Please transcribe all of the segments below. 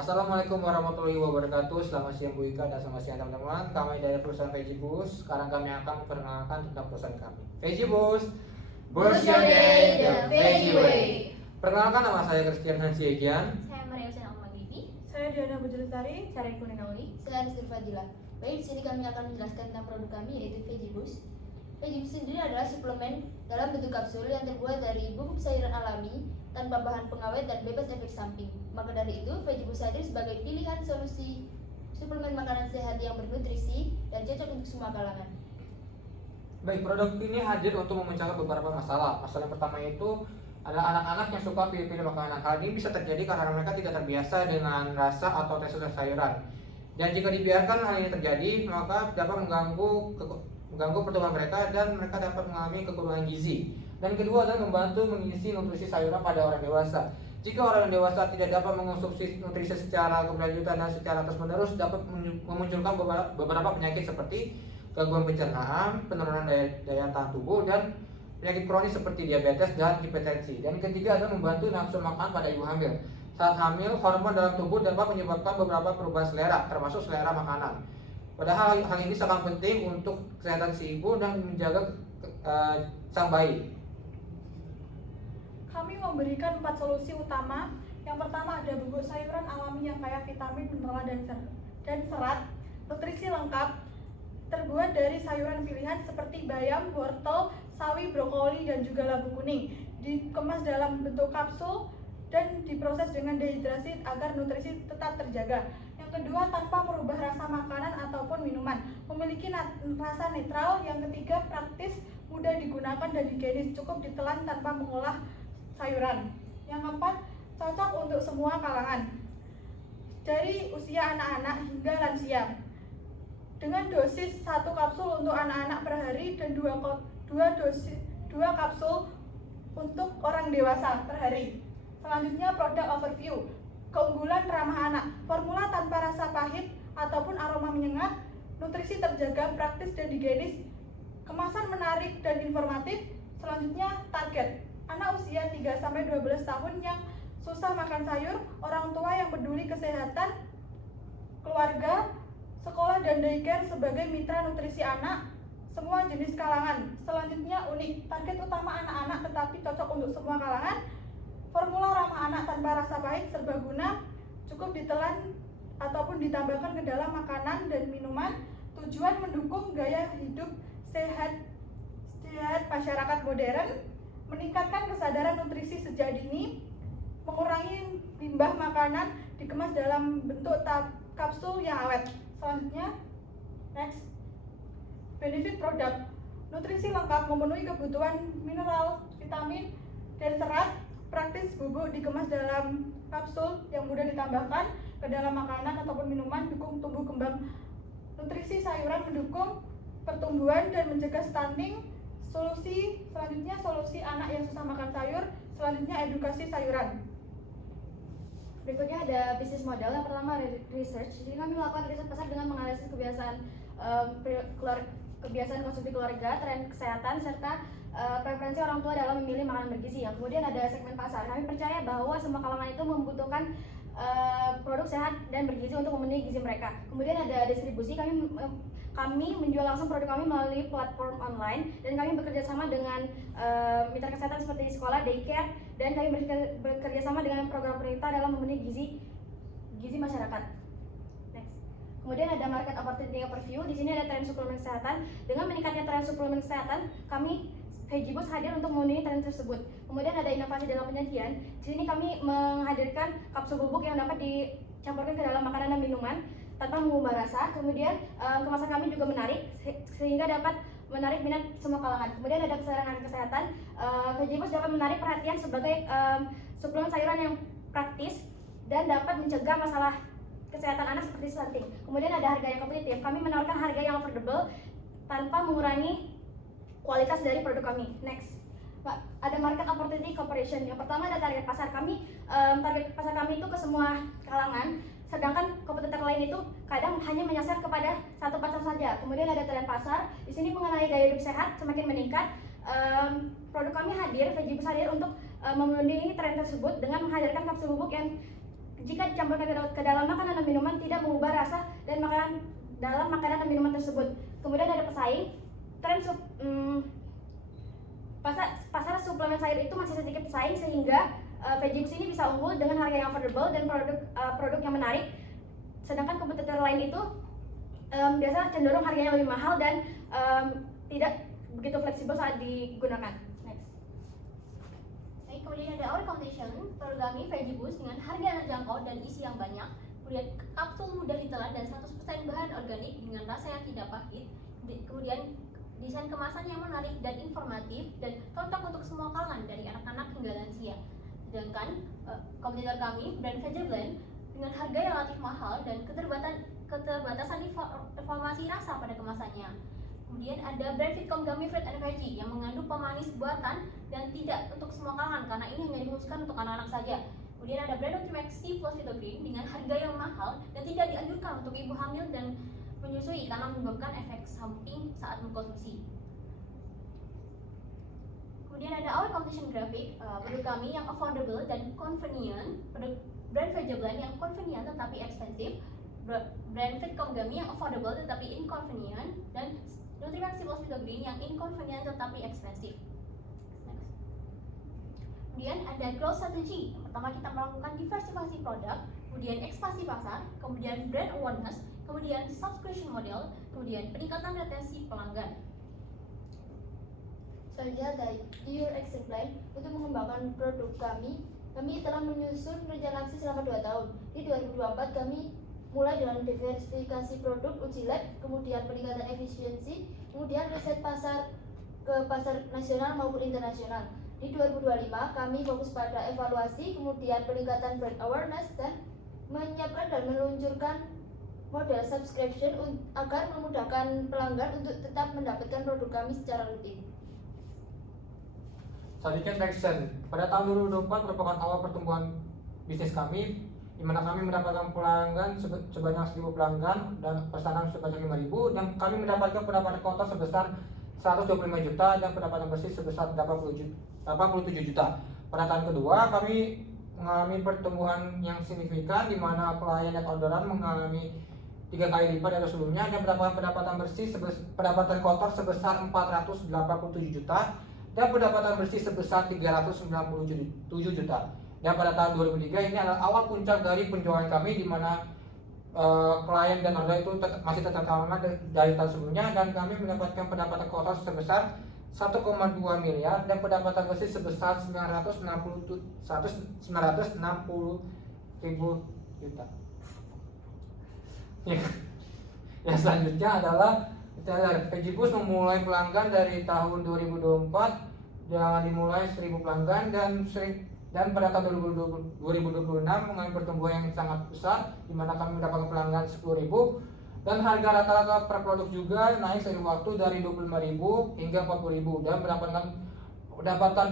Assalamualaikum warahmatullahi wabarakatuh. Selamat siang Bu Ika dan selamat siang teman-teman. Kami dari perusahaan Vegibus. Sekarang kami akan memperkenalkan tentang perusahaan kami. Vegibus, Boost Your Day the Veggie Way. Perkenalkan, nama saya Christian Hansiegian. Saya Maria Hussein Almagini. Saya Diana Bujulestari. Saya Rikuni Nauli. Saya Rizky Fadila. Baik, di sini kami akan menjelaskan tentang produk kami, yaitu Vegibus. Vegibus sendiri adalah suplemen dalam bentuk kapsul yang terbuat dari bubuk sayuran alami tanpa bahan pengawet dan bebas efek samping. Maka dari itu, Vegibus hadir sebagai pilihan solusi suplemen makanan sehat yang bernutrisi dan cocok untuk semua kalangan. Baik, produk ini hadir untuk memecahkan beberapa masalah. Masalah yang pertama itu adalah anak-anak yang suka pilih-pilih makanan. Hal ini bisa terjadi karena mereka tidak terbiasa dengan rasa atau tekstur sayuran. Dan jika dibiarkan hal ini terjadi, maka dapat mengganggu pertumbuhan mereka dan mereka dapat mengalami kekurangan gizi. Dan kedua adalah membantu mengisi nutrisi sayuran pada orang dewasa. Jika orang dewasa tidak dapat mengonsumsi nutrisi secara keberlanjutan dan secara terus-menerus, dapat memunculkan beberapa penyakit seperti gangguan pencernaan, penurunan daya tahan tubuh, dan penyakit kronis seperti diabetes dan hipertensi. Dan ketiga adalah membantu nafsu makan pada ibu hamil. Saat hamil, hormon dalam tubuh dapat menyebabkan beberapa perubahan selera, termasuk selera makanan. Padahal hal ini sangat penting untuk kesehatan si ibu dan menjaga sang bayi. Kami memberikan 4 solusi utama. Yang pertama ada bubuk sayuran alami yang kaya vitamin, mineral, dan serat. Nutrisi lengkap, terbuat dari sayuran pilihan seperti bayam, wortel, sawi, brokoli, dan juga labu kuning. Dikemas dalam bentuk kapsul dan diproses dengan dehidrasi agar nutrisi tetap terjaga. Yang kedua, tanpa merubah rasa makanan ataupun minuman, memiliki rasa netral. Yang ketiga, praktis, mudah digunakan dan higienis, cukup ditelan tanpa mengolah sayuran. Yang keempat, cocok untuk semua kalangan, dari usia anak-anak hingga lansia, dengan dosis 1 kapsul untuk anak-anak per hari dan 2 kapsul untuk orang dewasa per hari. Selanjutnya, produk overview. Keunggulan ramah anak, formula tanpa rasa pahit ataupun aroma menyengat, nutrisi terjaga, praktis dan higienis, kemasan menarik dan informatif. Selanjutnya, target anak usia 3-12 tahun yang susah makan sayur, orang tua yang peduli kesehatan keluarga, sekolah dan daycare sebagai mitra nutrisi anak, semua jenis kalangan. Selanjutnya, unik, target utama anak-anak tetapi cocok untuk semua kalangan. Formula ramah anak tanpa rasa pahit, serbaguna, cukup ditelan ataupun ditambahkan ke dalam makanan dan minuman. Tujuan mendukung gaya hidup sehat masyarakat modern, meningkatkan kesadaran nutrisi sejak dini, mengurangi limbah makanan, dikemas dalam bentuk kapsul yang awet. Selanjutnya, next, benefit produk. Nutrisi lengkap, memenuhi kebutuhan mineral, vitamin, dan serat. Praktis, bubuk dikemas dalam kapsul yang mudah ditambahkan ke dalam makanan ataupun minuman, dukung tumbuh kembang. Nutrisi sayuran mendukung pertumbuhan dan mencegah stunting. Selanjutnya, solusi anak yang susah makan sayur. Selanjutnya, edukasi sayuran. Berikutnya ada bisnis model. Yang pertama research. Jadi kami melakukan riset pasar dengan menganalisis kebiasaan konsumsi keluarga, tren kesehatan, serta preferensi orang tua dalam memilih makanan bergizi. Yang kemudian ada segmen pasar. Kami percaya bahwa semua kalangan itu membutuhkan produk sehat dan bergizi untuk memenuhi gizi mereka. Kemudian ada distribusi. Kami menjual langsung produk kami melalui platform online, dan kami bekerja sama dengan mitra kesehatan seperti sekolah, daycare, dan kami bekerja sama dengan program pemerintah dalam memenuhi gizi masyarakat. Next. Kemudian ada market opportunity overview. Di sini ada tren suplemen kesehatan. Dengan meningkatnya tren suplemen kesehatan, kami Vegibus hadir untuk memenuhi tren tersebut. Kemudian ada inovasi dalam penyajian. Di sini kami menghadirkan kapsul bubuk yang dapat dicampurkan ke dalam makanan dan minuman tanpa mengubah rasa. Kemudian kemasan kami juga menarik sehingga dapat menarik minat semua kalangan. Kemudian ada kesehatan. Vegibus dapat menarik perhatian sebagai suplemen sayuran yang praktis dan dapat mencegah masalah kesehatan anak seperti stunting. Kemudian ada harga yang kompetitif. Kami menawarkan harga yang affordable tanpa mengurangi kualitas dari produk kami. Next, ada market opportunity cooperation. Yang pertama ada target pasar kami. Target pasar kami itu ke semua kalangan, sedangkan kompetitor lain itu kadang hanya menyasar kepada satu pasar saja. Kemudian ada tren pasar. Di sini mengenai gaya hidup sehat semakin meningkat. Produk kami hadir, Vegibus hadir untuk memenuhi tren tersebut dengan menghadirkan kapsul bubuk yang jika dicampurkan ke dalam makanan dan minuman tidak mengubah rasa dan makanan dalam makanan dan minuman tersebut. Kemudian ada pesaing, pasar suplemen sayur itu masih sedikit pesaing sehingga Veggiebus ini bisa unggul dengan harga yang affordable dan produk yang menarik. Sedangkan kompetitor lain itu biasanya cenderung harganya lebih mahal dan tidak begitu fleksibel saat digunakan. Next. Baik, kemudian ada our competition, produk kami Veggiebus dengan harga yang terjangkau dan isi yang banyak. Kemudian kapsul mudah ditelan dan 100% bahan organik dengan rasa yang tidak pahit. Kemudian desain kemasan yang menarik dan informatif dan cocok untuk semua kalangan dari anak-anak hingga lansia. Sedangkan kompetitor kami brand Vegeblend dengan harga yang relatif mahal dan keterbatasan informasi rasa pada kemasannya. Kemudian ada brand Fitcom Gummy Fruit and Veggie yang mengandung pemanis buatan dan tidak untuk semua kalangan karena ini hanya dikhususkan untuk anak-anak saja. Kemudian ada brand Nutrimax C plus Vitogreen dengan harga yang mahal dan tidak dianjurkan untuk ibu hamil dan menyusui karena menyebabkan efek samping saat mengkonsumsi. Kemudian ada our competition graphic, produk kami yang affordable dan convenient, produk brand Vegeblend yang convenient tetapi expensive, brand Fitcom Gummy yang affordable tetapi inconvenient, dan Nutrimax C plus Vitogreen yang inconvenient tetapi expensive. Next. Kemudian ada growth strategy. Yang pertama kita melakukan diversifikasi produk, kemudian ekspansi pasar, kemudian brand awareness, kemudian subscription model, kemudian peningkatan retensi pelanggan. Selanjutnya ada Your Action Plan. Untuk mengembangkan produk kami telah menyusun rencana aksi selama 2 tahun. Di 2024 kami mulai dengan diversifikasi produk, uji lab, kemudian peningkatan efisiensi, kemudian riset pasar ke pasar nasional maupun internasional. Di 2025 kami fokus pada evaluasi, kemudian peningkatan brand awareness, dan menyiapkan dan meluncurkan model subscription agar memudahkan pelanggan untuk tetap mendapatkan produk kami secara rutin. Selanjutnya traction. Pada tahun 2024 merupakan awal pertumbuhan bisnis kami, di mana kami mendapatkan pelanggan sebanyak 1.000 pelanggan dan pesanan sebanyak 5.000, dan kami mendapatkan pendapatan kotor sebesar 125 juta dan pendapatan bersih sebesar 87 juta. Pada tahun kedua kami mengalami pertumbuhan yang signifikan, di mana pelayan dan orderan mengalami 3 kali lipat dari sebelumnya, dan pendapatan bersih pendapatan kotor sebesar 487 juta dan pendapatan bersih sebesar 397 juta. Dan pada tahun 2003 ini adalah awal puncak dari penjualan kami, di mana klien dan order itu masih tetap sama dari tahun sebelumnya, dan kami mendapatkan pendapatan kotor sebesar 1,2 miliar dan pendapatan bersih sebesar 960 ribu juta. Yang selanjutnya adalah Veggiebus memulai pelanggan dari tahun 2024 dengan dimulai 1.000 pelanggan dan pada tahun 2026 mengalami pertumbuhan yang sangat besar, di mana kami mendapatkan pelanggan 10.000 dan harga rata-rata per produk juga naik seiring waktu dari 25.000 hingga 40.000, dan pendapatan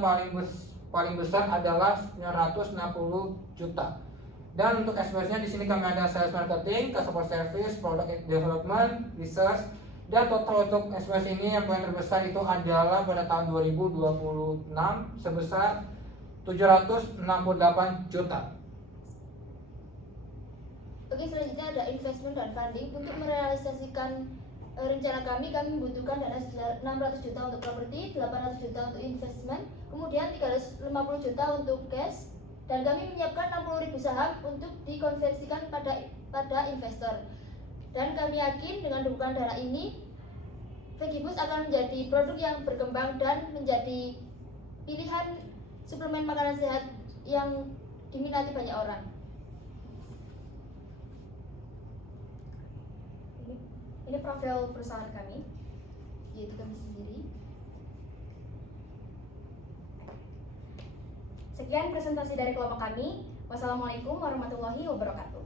paling besar adalah 960 juta. Dan untuk expense-nya di sini kami ada sales marketing, customer service, product development, research, dan total untuk expense ini yang paling terbesar itu adalah pada tahun 2026 sebesar 768 juta. Oke, selanjutnya ada investment dan funding. Untuk merealisasikan rencana kami membutuhkan dana 600 juta untuk properti, 800 juta untuk investment, kemudian 350 juta untuk cash, dan kami menyiapkan 60.000 saham untuk dikonversikan pada investor. Dan kami yakin dengan dukungan dana ini, Veggiebus akan menjadi produk yang berkembang dan menjadi pilihan suplemen makanan sehat yang diminati banyak orang. Ini profil perusahaan kami. Yaitu kami sendiri. Sekian presentasi dari kelompok kami. Wassalamualaikum warahmatullahi wabarakatuh.